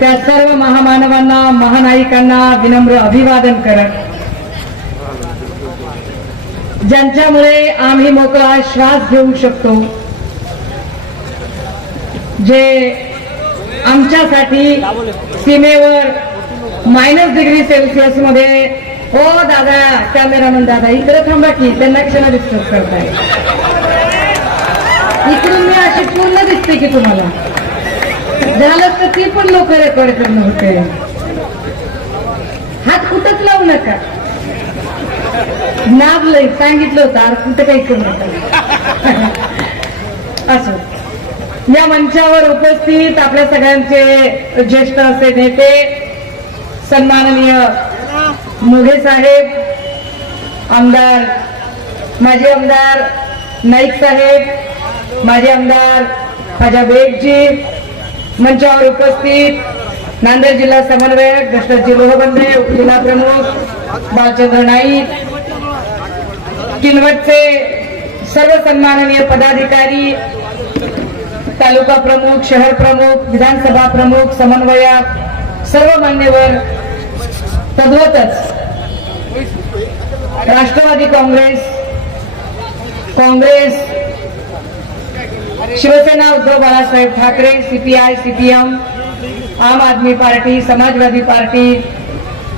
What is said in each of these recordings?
त्या सर्व महामानवांना महानायिकांना विनम्र अभिवादन करत ज्यांच्यामुळे आम्ही मोकळा श्वास घेऊ शकतो जे आमच्यासाठी सीमेवर मायनस डिग्री सेल्सिअसमध्ये हो दादा कॅमेरामन दादा इकडे थांबा की त्यांना क्षणा डिस्कस करताय. इकडून मी अशी पूर्ण दिसते की तुम्हाला. झालं तर ती पण लोक रेकॉर्ड करणं होते हात कुठंच लावू नका. नादलंय सांगितलं होतं आर कुठं काही करू नका. असं. या मंचावर उपस्थित आपल्या सगळ्यांचे ज्येष्ठ असे नेते सन्माननीय मोघे साहेब आमदार माजी आमदार नाईक साहेब माजी आमदार खाजा बेगजी मंचावर उपस्थित नांदेड जिल्हा समन्वयक दशरथजी लोहबंदे उपजिल्हा प्रमुख बालचंद्र नाईक किनवटचे सर्व सन्माननीय पदाधिकारी तालुका प्रमुख शहर प्रमुख विधानसभा प्रमुख समन्वयक सर्व मान्यवर तद्वतच Rashtrawadi Congress Congress Shivsena Uddhav Balasaheb Thackeray CPI CPM Aam Aadmi Party समाजवादी पार्टी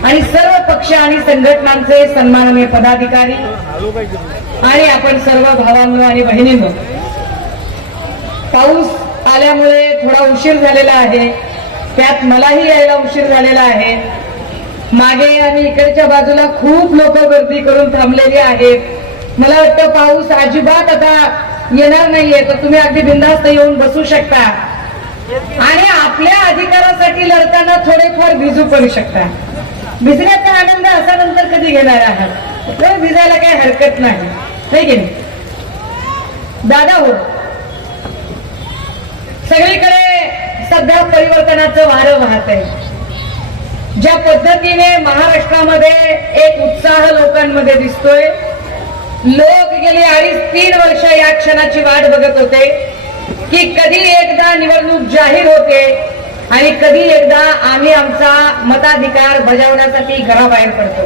आणि सर्व पक्ष आणि संघटनांचे सन्माननीय पदाधिकारी आणि आपण सर्व भावांनो आणि बहिणींनो पाऊस आल्यामुळे थोडा उशीर झालेला आहे. त्यात मलाही यायला उशीर झालेला आहे. मागे आणि इकडच्या बाजूला खूप लोक गर्दी करून थांबलेली आहेत. मला वाटतं पाऊस अजिबात आता येणार नाहीये तर तुम्ही अगदी बिंदास्त येऊन बसू शकता. आणि आपल्या अधिकारासाठी लढताना थोडेफार भिजू पडू शकता. भिजण्याचा आनंद असा नंतर कधी घेणार आहात? तर भिजायला काही हरकत नाही. नाही की नाही? दादा हो. सगळीकडे सध्या परिवर्तनाचं वारं वाहत आहे ज्या पद्धतीने महाराष्ट्रामध्ये एक उत्साह लोकांमध्ये दिसतोय लोक गेली अडीच तीन वर्ष या क्षणाची वाट बघत होते की कधी एकदा निवडणूक जाहीर होते आणि कधी एकदा आम्ही आमचा मताधिकार बजावण्यासाठी घराबाहेर पडतो.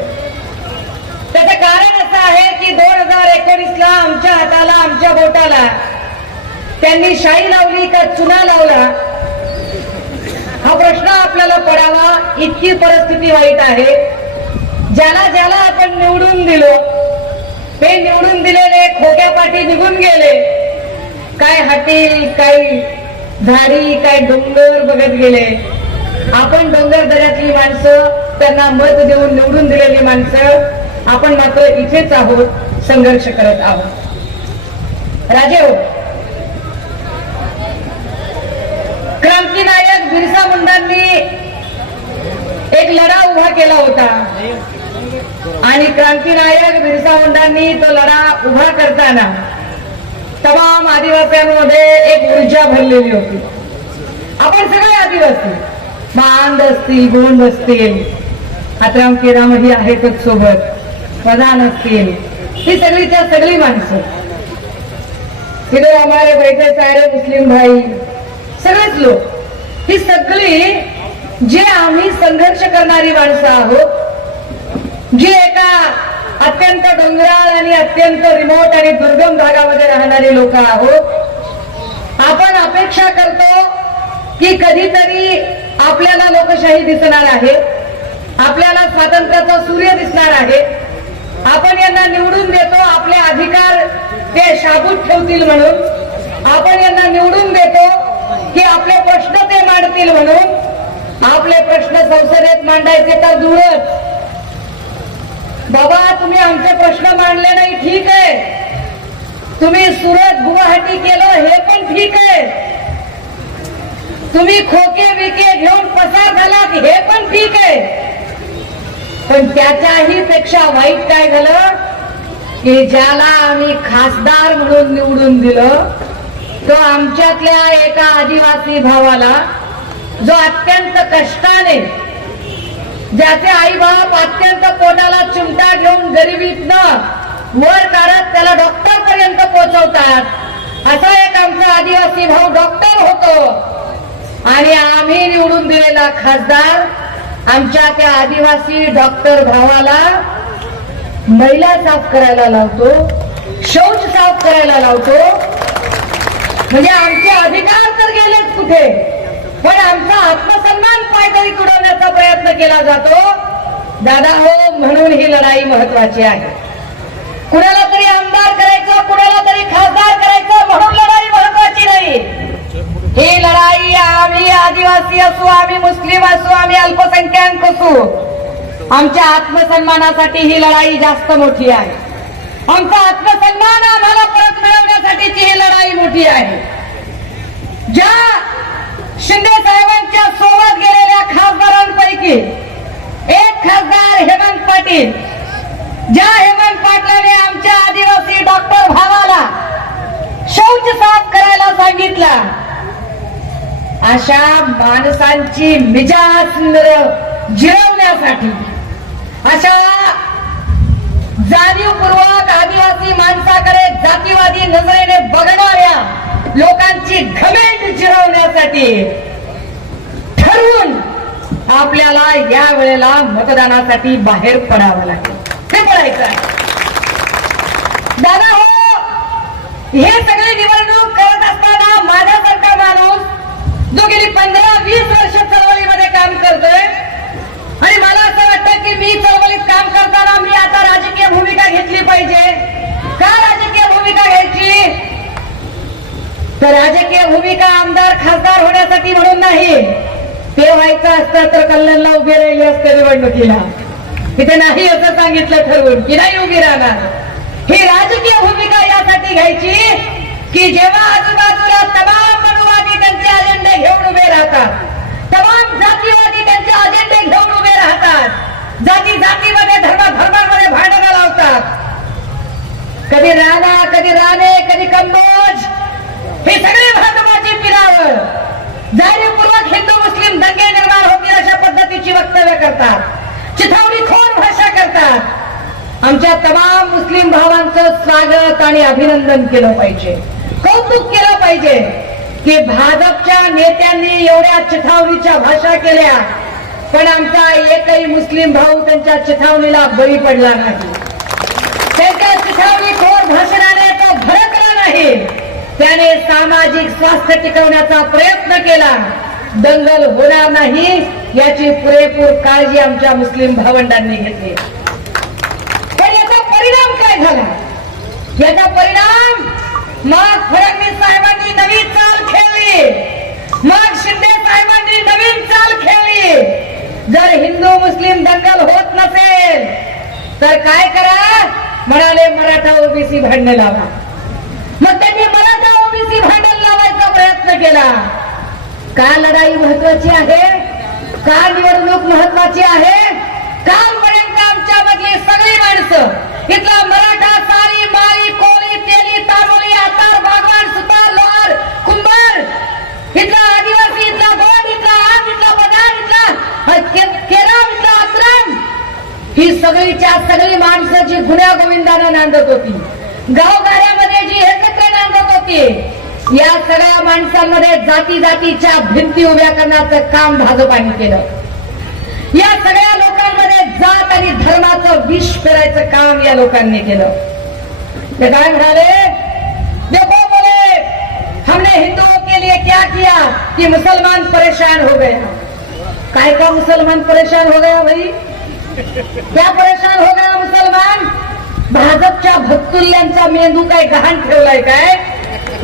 त्याचं कारण असं आहे की दोन हजार एकोणीस ला आमच्या हाताला आमच्या बोटाला त्यांनी शाई लावली का चुना लावला हा प्रश्न आपल्याला पडावा इतकी परिस्थिती वाईट आहे. ज्याला ज्याला आपण निवडून दिलो ते निवडून दिलेले खोक्या पाठी निघून गेले. काय हाटी काय झाडी काय डोंगर बघत गेले. आपण डोंगर दऱ्यातली माणसं त्यांना मत देऊन निवडून दिलेली माणसं आपण मात्र इथेच आहोत संघर्ष करत आहोत. राजे हो क्रांतीनायक बिरसा मुंडांनी एक लढा उभा केला होता. आणि क्रांतीनायक बिरसा मुंडांनी तो लढा उभा करताना तमाम आदिवासींमध्ये एक ऊर्जा भरलेली होती. आपण सगळे आदिवासी बांध असतील गोंड असतील हातराम केरामही आहेतच सोबत प्रधान असतील ही सगळीच्या सगळी माणसं. तिथे आम्हाला बैठे सारे मुस्लिम भाई सगळेच लोक. ही सगळी जे आम्ही संघर्ष करणारी माणसं आहोत जी एका अत्यंत डोंगराळ आणि अत्यंत रिमोट आणि दुर्गम भागामध्ये राहणारी लोक आहोत. आपण अपेक्षा करतो की कधीतरी आपल्याला लोकशाही दिसणार आहे. आपल्याला स्वातंत्र्याचा सूर्य दिसणार आहे. आपण यांना निवडून देतो आपले अधिकार ते शाबूत ठेवतील म्हणून. आपण यांना निवडून देतो की आपले प्रश्न ते मांडतील म्हणून. आपले प्रश्न संसदेत मांडायचे तर दूरच. बाबा तुम्ही आमचे प्रश्न मांडले नाही ठीक आहे. तुम्ही सुरत गुवाहाटी केलं हे पण ठीक आहे. तुम्ही खोके विके घेऊन पसार झालात हे पण ठीक आहे. पण त्याच्याही पेक्षा वाईट काय झालं? की ज्याला आम्ही खासदार म्हणून निवडून दिलं तो आमच्यातल्या एका आदिवासी भावाला जो अत्यंत कष्टाने ज्याचे आई बाप अत्यंत पोटाला चिमटा घेऊन गरिबीतनं वर काढत त्याला डॉक्टर पर्यंत पोहोचवतात असा एक आमचा आदिवासी भाऊ डॉक्टर होतो. आणि आम्ही निवडून दिलेला खासदार आमच्या त्या आदिवासी डॉक्टर भावाला महिला साफ करायला लावतो शौच साफ करायला लावतो. म्हणजे आमचे अधिकार तर गेलेच कुठे पण आमचा आत्मसन्मान पायदळी तुडवण्याचा प्रयत्न केला जातो. दादा हो म्हणून ही लढाई महत्वाची आहे. कुणाला तरी आमदार करायचं कुणाला तरी खासदार करायचं म्हणून लढाई महत्वाची नाही. ही लढाई आम्ही आदिवासी असू आम्ही मुस्लिम असू आम्ही अल्पसंख्याक असू आमच्या आत्मसन्मानासाठी ही लढाई जास्त मोठी आहे. आमचा आत्मसन्मान आम्हाला परत मिळवण्यासाठीची ही लढाई मोठी आहे. ज्या शिंदे साहेबांच्या सोबत गेलेल्या खासदारांपैकी एक खासदार हेमंत पाटील. ज्या हेमंत पाटलाने आमच्या आदिवासी डॉक्टर भावाला शौच साफ करायला सांगितला अशा माणसांची मिजाज जिरवण्यासाठी अशा जाणीवपूर्वक आदिवासी माणसाकडे जातीवादी नजरेने बघणाऱ्या लोकांची घमेंट चिरवण्यासाठी ठरवून आपल्याला या वेळेला मतदानासाठी बाहेर पडावं लागेल. ते पडायचं दादा हो हे सगळे निवडणूक करत असताना माझ्यासारखा माणूस जो गेली पंधरा वीस वर्ष चळवळीमध्ये काम करतोय आणि मला असं वाटतं की मी चळवळीत काम करताना मी आता राजकीय भूमिका घेतली पाहिजे. का राजकीय भूमिका घ्यायची तर राजकीय भूमिका आमदार खासदार होण्यासाठी म्हणून नाही. ते व्हायचं असतं तर कल्याणला उभे राहिले असते निवडणुकीला. तिथे नाही असं सांगितलं ठरवून. की नाही उभी राहणार. ही राजकीय भूमिका या घ्यायची की जेव्हा आजूबाजूला तमाम मनुवादी त्यांचे अजेंडे घेऊन उभे राहतात तमाम जातीवादी त्यांचे अजेंडे घेऊन उभे राहतात जाती जातीमध्ये धर्म धर्मांमध्ये भांडणं लावतात कधी राणा कधी राणे कधी कंबोज हे सगळे भाजपाची पिरावळ जाणीवपूर्वक हिंदू मुस्लिम दंगे निर्माण होतील अशा पद्धतीची वक्तव्य करतात चिथावणी खोर भाषा करतात आमच्या तमाम मुस्लिम भावांचं स्वागत आणि अभिनंदन केलं पाहिजे. कौतुक केलं पाहिजे की भाजपच्या नेत्यांनी एवढ्या चिथावणीच्या भाषा केल्या पण आमचा एकही मुस्लिम भाऊ त्यांच्या चिथावणीला बळी पडला नाही. त्यांच्या चिथावणी खोर भाषणाने तो भडकला नाही. त्याने सामाजिक स्वास्थ्य टिकवण्याचा प्रयत्न केला. दंगल होणार नाही याची पुरेपूर काळजी आमच्या मुस्लिम भावंडांनी घेतली पण याचा परिणाम काय झाला याचा परिणाम मग फडणवीस साहेबांनी नवीन चाल खेळली. मग शिंदे साहेबांनी नवीन चाल खेळली. जर हिंदू मुस्लिम दंगल होत नसेल तर काय करा? म्हणाले मराठा ओबीसी भांडण लावा. मग त्यांनी मराठा ओबीसी भांडण लावायचा प्रयत्न केला. का लढाई महत्वाची आहे? का निवडणूक महत्वाची आहे? सगळीच्या सगळी माणसं जी गुन्हा गोविंदानं नांदत होती. गावगाऱ्यामध्ये जी एकत्र नांदत होती या सगळ्या माणसांमध्ये जाती जातीच्या भिंती उभ्या करण्याचं काम भाजपाने केलं. या सगळ्या लोकांमध्ये जात आणि धर्माचं विष फिरायचं काम या लोकांनी केलं. ते काय म्हणाले? देखो बोले हमने हिंदुओं के लिए क्या किया कि मुसलमान परेशान हो गए काय का मुसलमान परेशान हो गया भाई? क्या परेशान हो गया मुसलमान. भाजपच्या भक्तुल्यांचा मेंदू काय गहाण ठेवलाय काय?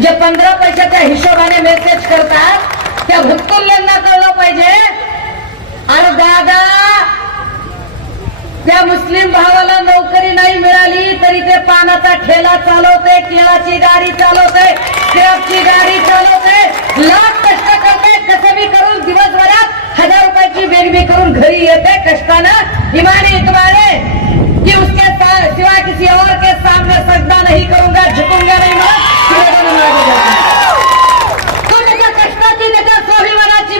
जे पंधरा पैशाच्या हिशोबाने मेसेज करतात त्या भक्तुल्यांना कळलं पाहिजे. अरे दादा त्या मुस्लिम भावाला नोकरी नाही मिळाली तरी ते पानाचा ठेला चालवते केळाची गाडी चालवते क्रॅपची गाडी चालवते लाख कष्ट करते कसं मी करून दिवसभरात हजार रुपयाची बेगबी करून घरी येते कष्टानं. इमाने इतमाने कि उसके सिवा किसी और के सामने सजदा नहीं करूँगा, झुकूँगा नहीं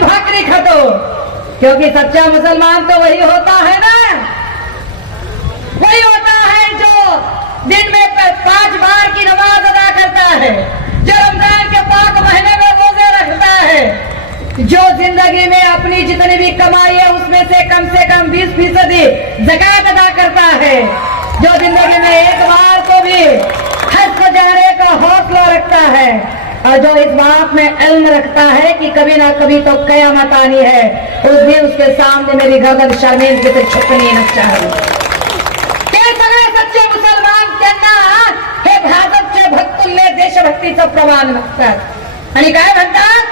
भाकरी क्योंकि सच्चा मुसलमान तो वही होता है ना। वही होता है जो दिन में पाँच बार की नमाज़ अदा करता है। जो ज़िंदगी में अपनी जितनी भी कमाई है, उसमें से कम से कम 20 फ़ीसदी जक़ात अदा करता है। जो ज़िंदगी में एक बार को भी हज को जाने का हौसला रखता है, और जो इस बात में इल्म रखता है कि कभी ना कभी तो कयामत आनी है, उस दिन उसके सामने मेरी गर्दन शर्मिंदगी से झुकनी न चाहिए ते त्यांना हे भाजपचे भक्तुल्य देशभक्तीचं प्रमाण मागतात आणि काय म्हणतात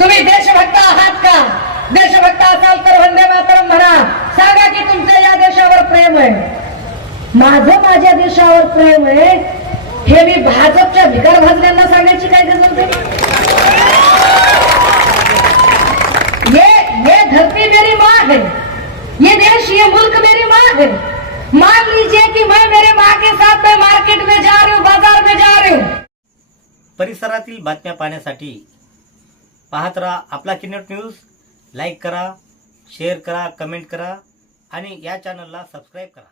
तुम्ही देशभक्त आहात का? देशभक्त असाल तर वंदे मातरम म्हणा. सांगा की तुमचं या देशावर प्रेम आहे. माझं माझ्या देशावर प्रेम आहे. हे मी भाजपच्या भिकार भाजण्यांना सांगायची काय गरज होते? ये ये धरती मेरी माँ है. ये देश ये मुल्क मेरी माँ है. मान लीजिए कि मैं मेरे माँ के साथ मैं मार्केट में जा रही हूँ बाजार में जा रही हूँ. परिसरातील बातम्या पाहण्यासाठी पाहत राहा आपला किनट न्यूज लाईक करा शेअर करा कमेंट करा आणि या चॅनलला सबस्क्राईब करा.